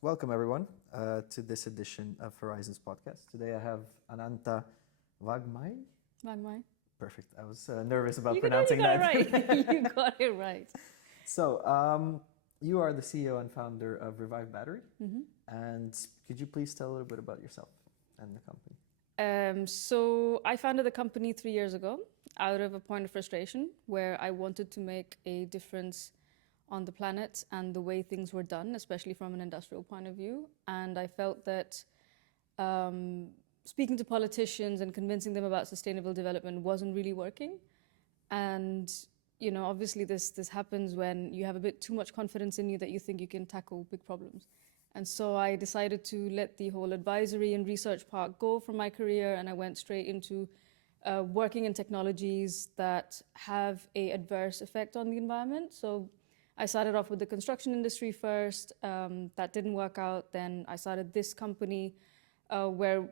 Welcome everyone to this edition of Horizons podcast. Today I have Ananta Vangmai. Vangmai. Perfect. I was nervous about pronouncing that. You got it right. So, you are the CEO and founder of ReviveBattery. And could you please tell a little bit about yourself and the company? So I founded the company 3 years ago out of a point of frustration where I wanted to make a difference on the planet and the way things were done, especially from an industrial point of view. And I felt that speaking to politicians and convincing them about sustainable development wasn't really working. And, you know, obviously this happens when you have a bit too much confidence in you that you think you can tackle big problems. And so I decided to let the whole advisory and research part go from my career, and I went straight into working in technologies that have an adverse effect on the environment. So I started off with the construction industry first. That didn't work out. Then I started this company where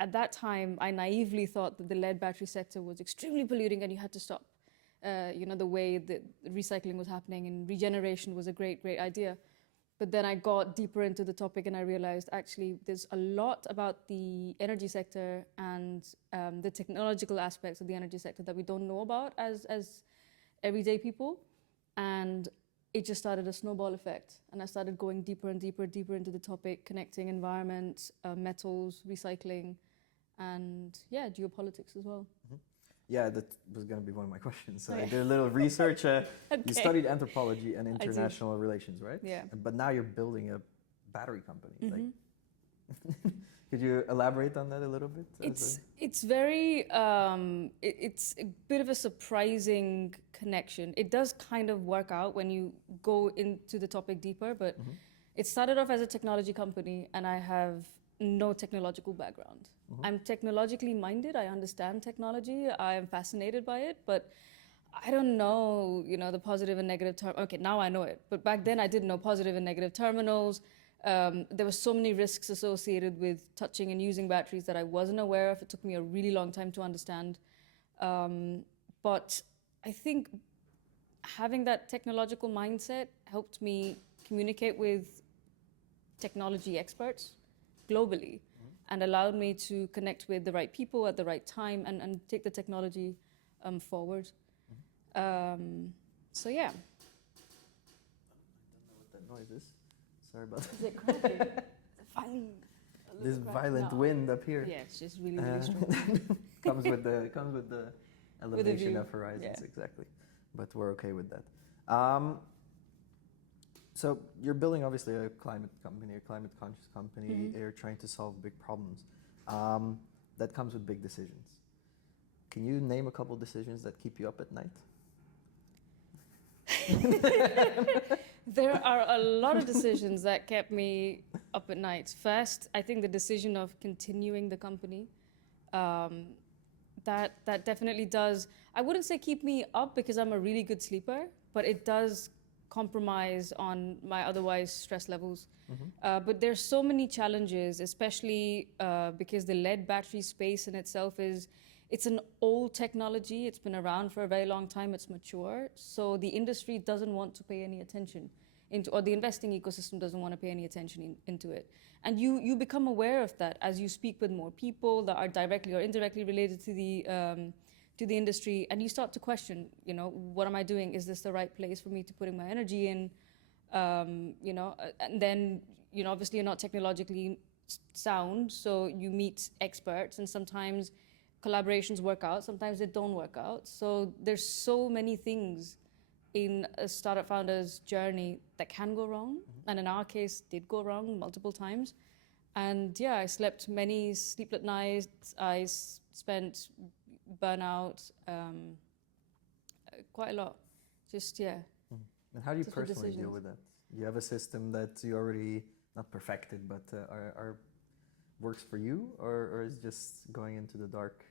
at that time I naively thought that the lead battery sector was extremely polluting and you had to stop. The way that recycling was happening and regeneration was a great idea. But then I got deeper into the topic and I realized actually there's a lot about the energy sector and the technological aspects of the energy sector that we don't know about as everyday people. And it just started a snowball effect. And I started going deeper and deeper into the topic, connecting environment, metals, recycling, and geopolitics as well. Yeah, that was going to be one of my questions. So I did a little research. Okay. You studied anthropology and international relations, right? Yeah. But now you're building a battery company. Like, could you elaborate on that a little bit? It's very it's a bit of a surprising connection. It does kind of work out when you go into the topic deeper, but it started off as a technology company and I have no technological background. I'm technologically minded. I understand technology. I am fascinated by it, but I don't know, the positive and negative Okay, now I know it, but back then I didn't know positive and negative terminals. There were so many risks associated with touching and using batteries that I wasn't aware of. It took me a really long time to understand. But I think having that technological mindset helped me communicate with technology experts globally and allowed me to connect with the right people at the right time and take the technology forward. So yeah. I don't know what that noise is. Sorry about that. Is it cracking? This violent wind up here. Yeah, it's just really strong. comes with the elevation of horizons, yeah. Exactly. But we're okay with that. So you're building obviously a climate company, a climate conscious company. You're trying to solve big problems. That comes with big decisions. Can you name a couple decisions that keep you up at night? There are a lot of decisions that kept me up at night. First, I think the decision of continuing the company, that definitely does, I wouldn't say keep me up because I'm a really good sleeper, but it does compromise on my otherwise stress levels. But there's so many challenges, especially because the lead battery space in itself it's an old technology. It's been around for a very long time. It's mature. So the industry doesn't want to pay any attention or the investing ecosystem doesn't want to pay any attention into it. And you become aware of that as you speak with more people that are directly or indirectly related to the industry, and you start to question, what am I doing? Is this the right place for me to putting my energy in? And then, obviously you're not technologically sound, so you meet experts, and sometimes collaborations work out, sometimes they don't work out. So there's so many things in a startup founder's journey that can go wrong, and in our case, did go wrong multiple times. And yeah, I slept many sleepless nights. I spent burnout, quite a lot. And how do you personally deal with that? Do you have a system that you already not perfected, but are works for you, or is just going into the dark?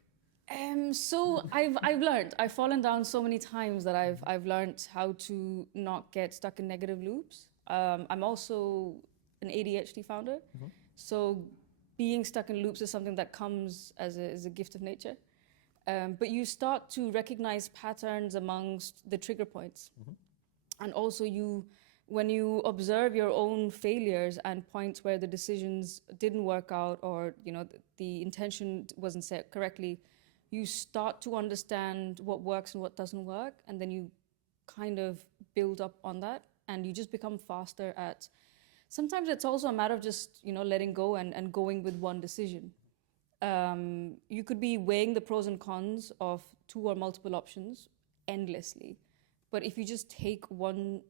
So I've learned. I've fallen down so many times that I've learned how to not get stuck in negative loops. I'm also an ADHD founder, so being stuck in loops is something that comes as a gift of nature. But you start to recognize patterns amongst the trigger points. And also you When you observe your own failures and points where the decisions didn't work out, or the intention wasn't set correctly, you start to understand what works and what doesn't work, and then you kind of build up on that, and you just become faster at. Sometimes it's also a matter of just letting go and going with one decision. You could be weighing the pros and cons of two or multiple options endlessly, but if you just take one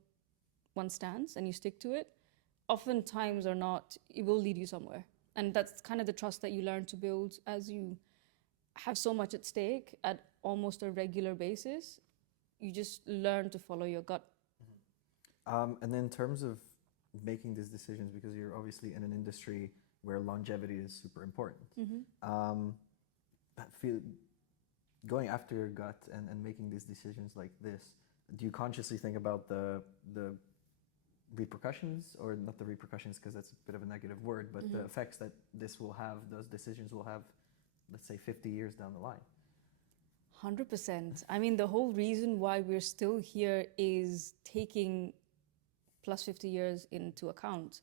stance and you stick to it, oftentimes or not, it will lead you somewhere. And that's kind of the trust that you learn to build as you have so much at stake at almost a regular basis. You just learn to follow your gut. And then in terms of making these decisions, because you're obviously in an industry where longevity is super important, I feel going after your gut and making these decisions like this, do you consciously think about the repercussions, or not the repercussions because that's a bit of a negative word, but the effects that this will have, those decisions will have, let's say 50 years down the line? 100%. I mean, the whole reason why we're still here is taking plus 50 years into account.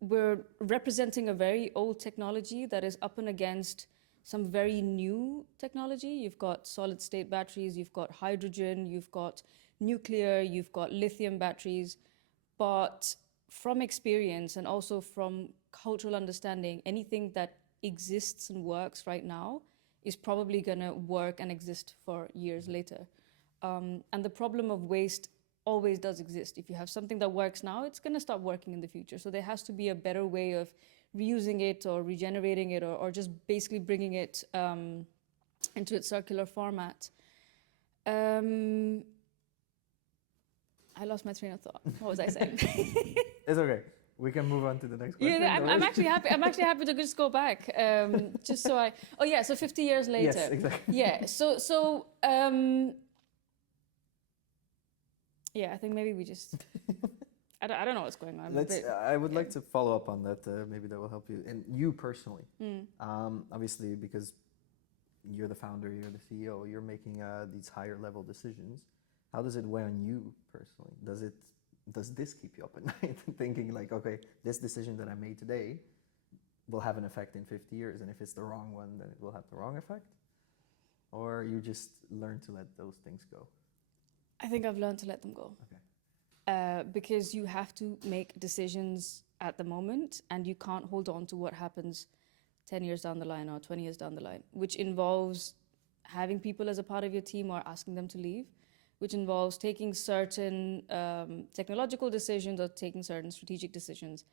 We're representing a very old technology that is up and against some very new technology. You've got solid state batteries, you've got hydrogen, you've got nuclear, you've got lithium batteries. But from experience and also from cultural understanding, anything that exists and works right now is probably going to work and exist for years later. And the problem of waste always does exist. If you have something that works now, it's going to stop working in the future. So there has to be a better way of reusing it or regenerating it, or just basically bringing it into its circular format. I lost my train of thought. What was I saying? It's okay. We can move on to the next question. Yeah, I'm actually happy. I'm actually happy to just go back, just so I. Oh yeah, so 50 years later. Yes, exactly. Yeah. So yeah, I think maybe we just. I don't know what's going on. I would like to follow up on that. Maybe that will help you, and you personally. Obviously, because you're the founder, you're the CEO, you're making these higher level decisions. How does it weigh on you personally? Does this keep you up at night, thinking like, okay, this decision that I made today will have an effect in 50 years, and if it's the wrong one, then it will have the wrong effect? Or you just learn to let those things go? I think I've learned to let them go. Okay. Because you have to make decisions at the moment, and you can't hold on to what happens 10 years down the line or 20 years down the line, which involves having people as a part of your team or asking them to leave, which involves taking certain technological decisions or taking certain strategic decisions.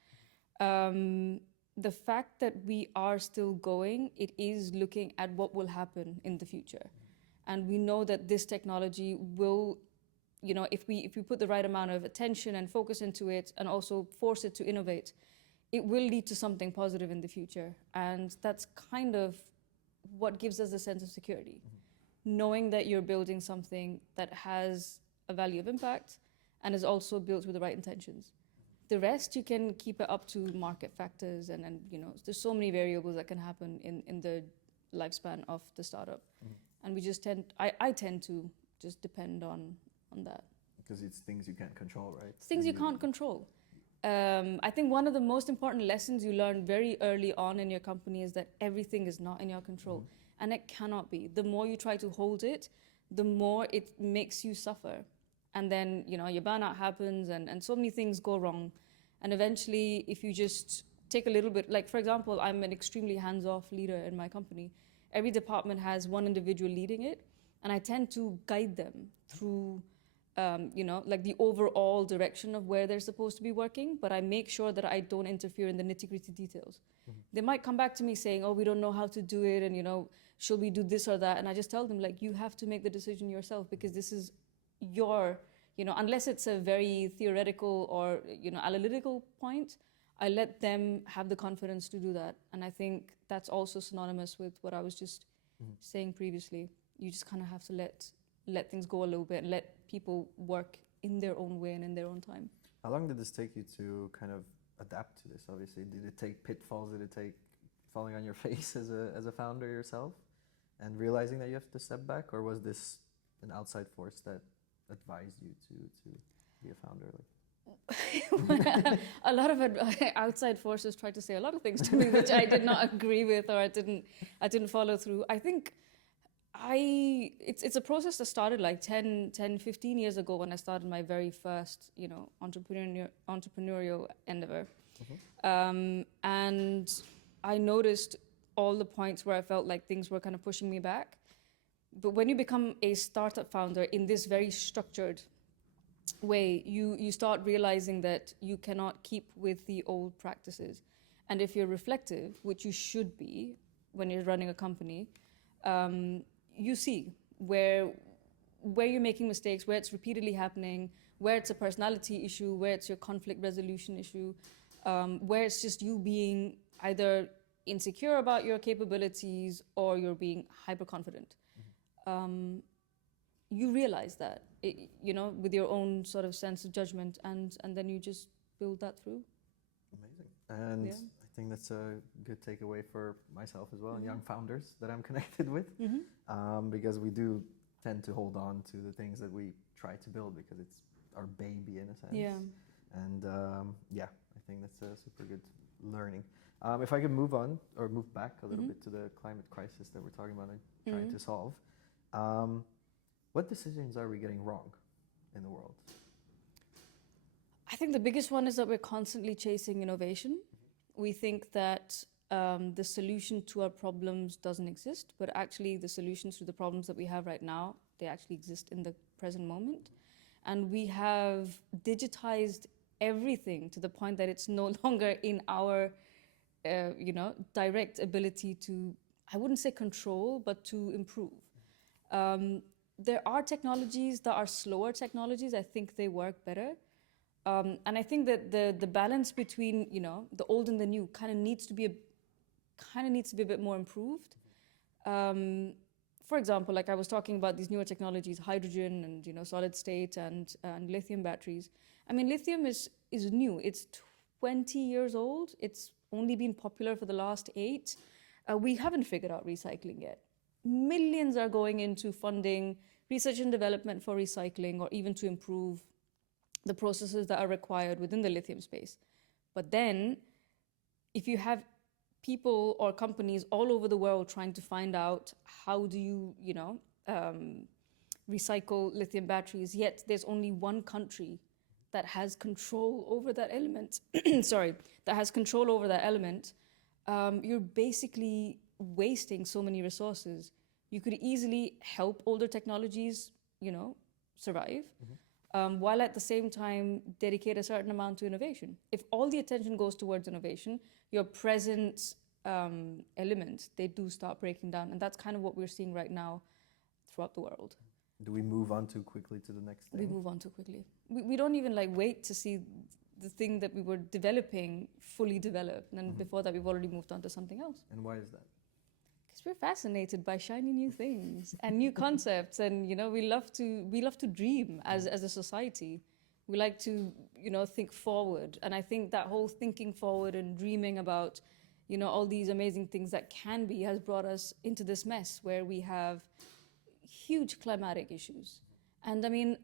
The fact that we are still going, it is looking at what will happen in the future. And we know that this technology will, if we put the right amount of attention and focus into it and also force it to innovate, it will lead to something positive in the future. And that's kind of what gives us a sense of security. Knowing that you're building something that has a value of impact and is also built with the right intentions. The rest, you can keep it up to market factors, and there's so many variables that can happen in the lifespan of the startup. And we just I tend to just depend on that. Because it's things you can't control, right? It's things you can't control. I think one of the most important lessons you learn very early on in your company is that everything is not in your control. And it cannot be. The more you try to hold it, the more it makes you suffer. And then, your burnout happens and so many things go wrong. And eventually, if you just take a little bit, like for example, I'm an extremely hands-off leader in my company. Every department has one individual leading it. And I tend to guide them through, like the overall direction of where they're supposed to be working. But I make sure that I don't interfere in the nitty-gritty details. They might come back to me saying, oh, we don't know how to do it. And, should we do this or that? And I just tell them, like, you have to make the decision yourself, because this is your, unless it's a very theoretical or, analytical point, I let them have the confidence to do that. And I think that's also synonymous with what I was just saying previously. You just kind of have to let things go a little bit and let people work in their own way and in their own time. How long did this take you to kind of adapt to this? Obviously, did it take pitfalls? Did it take falling on your face as a founder yourself and realizing that you have to step back, or was this an outside force that advised you to be a founder? Like, a lot of outside forces tried to say a lot of things to me which I did not agree with, or I didn't follow through. I think it's a process that started like 10, 15 years ago when I started my very first, entrepreneurial endeavor. And I noticed all the points where I felt like things were kind of pushing me back. But when you become a startup founder in this very structured way, you start realizing that you cannot keep with the old practices. And if you're reflective, which you should be when you're running a company, you see where you're making mistakes, where it's repeatedly happening, where it's a personality issue, where it's your conflict resolution issue, where it's just you being either insecure about your capabilities or you're being hyper confident. You realize that, with your own sort of sense of judgment, and then you just build that through. Amazing. And Yeah. I think that's a good takeaway for myself as well, and young founders that I'm connected with, because we do tend to hold on to the things that we try to build because it's our baby in a sense. Yeah. And I think that's a super good learning. If I could move back a little bit to the climate crisis that we're talking about and trying to solve, what decisions are we getting wrong in the world? I think the biggest one is that we're constantly chasing innovation. We think that the solution to our problems doesn't exist, but actually the solutions to the problems that we have right now, they actually exist in the present moment. And we have digitized everything to the point that it's no longer in our, direct ability to, I wouldn't say control, but to improve. There are technologies that are slower technologies. I think they work better. And I think that the balance between, the old and the new kind of needs to be a bit more improved. For example, like I was talking about these newer technologies, hydrogen and, solid state and lithium batteries. I mean, lithium is new. It's 20 years old. It's only been popular for the last 8. We haven't figured out recycling yet. Millions are going into funding research and development for recycling, or even to improve the processes that are required within the lithium space. But then, if you have people or companies all over the world trying to find out how do you, recycle lithium batteries, yet there's only one country that has control over that element, you're basically wasting so many resources. You could easily help older technologies, survive, while at the same time dedicate a certain amount to innovation. If all the attention goes towards innovation, your present elements, they do start breaking down. And that's kind of what we're seeing right now throughout the world. Do we move on too quickly to the next thing? We move on too quickly. We don't even wait to see the thing that we were developing fully develop. And then before that, we've already moved on to something else. And why is that? Because we're fascinated by shiny new things and new concepts. And, we love to dream as a society. We like to, think forward. And I think that whole thinking forward and dreaming about, all these amazing things that can be has brought us into this mess where we have huge climatic issues. And I mean,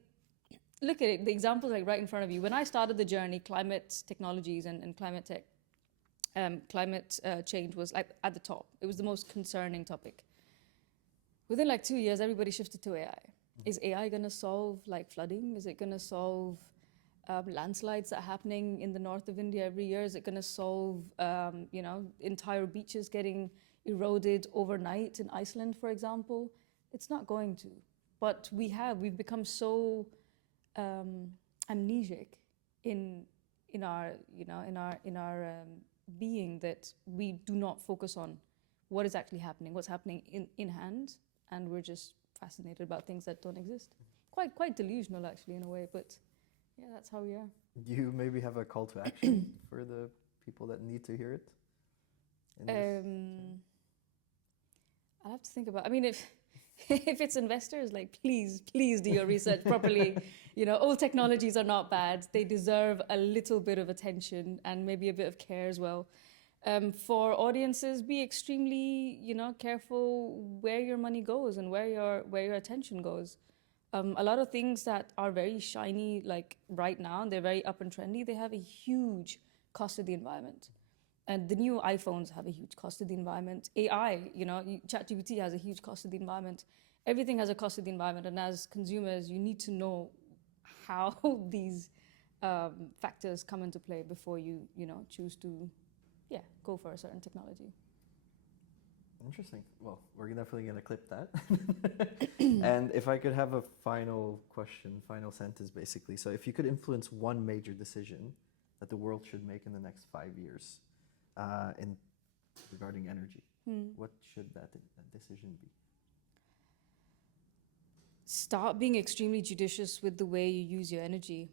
look at it, the examples right in front of you. When I started the journey, climate technologies and climate tech, climate change was at the top. It was the most concerning topic. Within 2 years, everybody shifted to AI. Is AI going to solve flooding? Is it going to solve landslides that are happening in the north of India every year? Is it going to solve entire beaches getting eroded overnight in Iceland, for example? It's not going to. But we've become so amnesic in our being that we do not focus on what is actually happening, what's happening in hand, and we're just fascinated about things that don't exist. Quite delusional, actually, in a way, but yeah, that's how we are. Do you maybe have a call to action for the people that need to hear it? I'll have to think about. I mean, if it's investors, please do your research properly. Old technologies are not bad. They deserve a little bit of attention and maybe a bit of care as well. For audiences, be extremely, careful where your money goes and where your attention goes. A lot of things that are very shiny, like right now, they're very up and trendy, they have a huge cost to the environment. And the new iPhones have a huge cost to the environment. AI, ChatGPT has a huge cost to the environment. Everything has a cost to the environment. And as consumers, you need to know how these factors come into play before you, choose to, go for a certain technology. Interesting. Well, we're definitely going to clip that. And if I could have a final question, final sentence, basically. So if you could influence one major decision that the world should make in the next 5 years regarding energy, what should that decision be? Start being extremely judicious with the way you use your energy.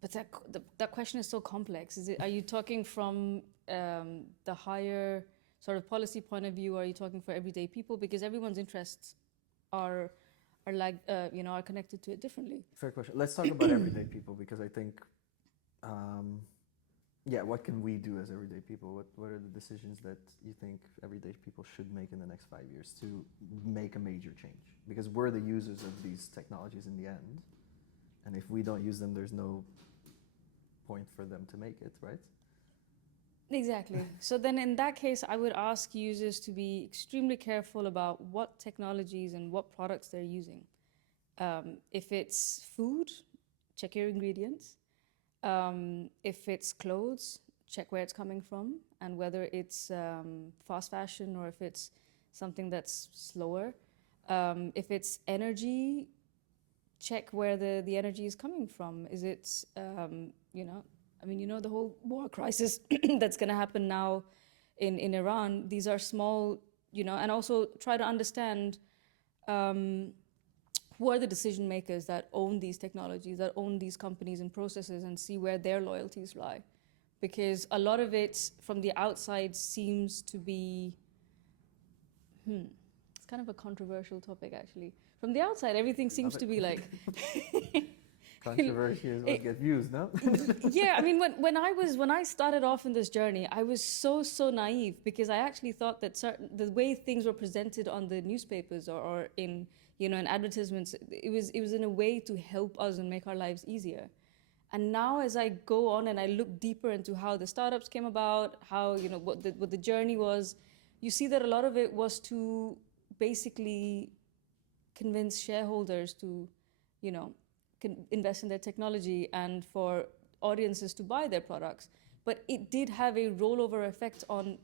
But that question is so complex. Are you talking from the higher sort of policy point of view, or are you talking for everyday people? Because everyone's interests are connected to it differently. Fair question. Let's talk about everyday people, because I think, what can we do as everyday people? What are the decisions that you think everyday people should make in the next 5 years to make a major change? Because we're the users of these technologies in the end, and if we don't use them, there's no point for them to make it, right? Exactly. So then in that case, I would ask users to be extremely careful about what technologies and what products they're using. If it's food, check your ingredients. If it's clothes, check where it's coming from and whether it's fast fashion or if it's something that's slower. If it's energy, check where the energy is coming from. Is it, the whole war crisis that's going to happen now in Iran. These are small, and also try to understand who are the decision makers that own these technologies, that own these companies and processes, and see where their loyalties lie. Because a lot of it from the outside seems to be, it's kind of a controversial topic actually. From the outside, everything seems to be like... Controversy is what gets views, no? Yeah, when I started off in this journey, I was so naive, because I actually thought that the way things were presented on the newspapers or in in advertisements, it was in a way to help us and make our lives easier. And now as I go on and I look deeper into how the startups came about, how what the journey was, you see that a lot of it was to basically convince shareholders to invest in their technology and for audiences to buy their products. But it did have a rollover effect on,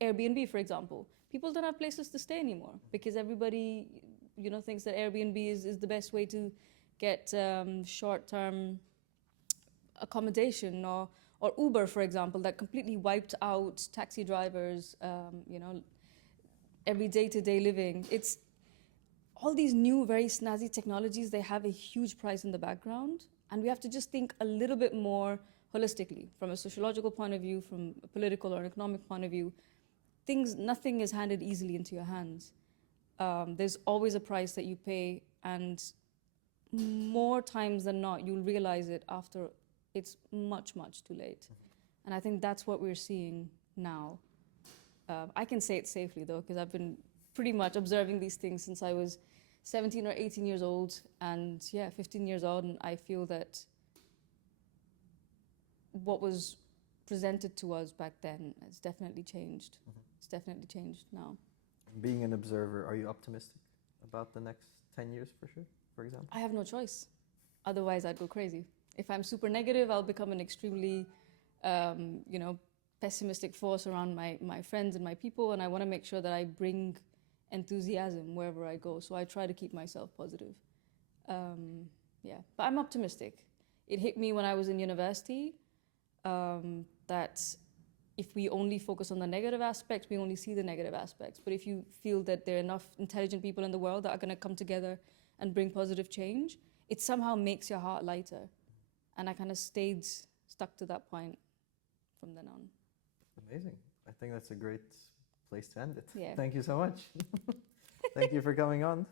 Airbnb, for example. People don't have places to stay anymore because everybody, thinks that Airbnb is the best way to get short-term accommodation, or Uber, for example, that completely wiped out taxi drivers, every day-to-day living. It's all these new, very snazzy technologies, they have a huge price in the background, and we have to just think a little bit more holistically, from a sociological point of view, from a political or economic point of view. Nothing is handed easily into your hands. There's always a price that you pay, and more times than not, you'll realize it after it's much too late. And I think that's what we're seeing now. I can say it safely, though, because I've been pretty much observing these things since I was 17 or 18 years old, and 15 years old, and I feel that what was presented to us back then has definitely changed. It's definitely changed now. Being an observer, are you optimistic about the next 10 years for example? I have no choice. Otherwise, I'd go crazy. If I'm super negative, I'll become an extremely, pessimistic force around my friends and my people, and I want to make sure that I bring enthusiasm wherever I go. So I try to keep myself positive. But I'm optimistic. It hit me when I was in university that if we only focus on the negative aspects, we only see the negative aspects. But if you feel that there are enough intelligent people in the world that are going to come together and bring positive change, it somehow makes your heart lighter. And I kind of stayed stuck to that point from then on. Amazing. I think that's a great place to end it. Yeah. Thank you so much. Thank you for coming on.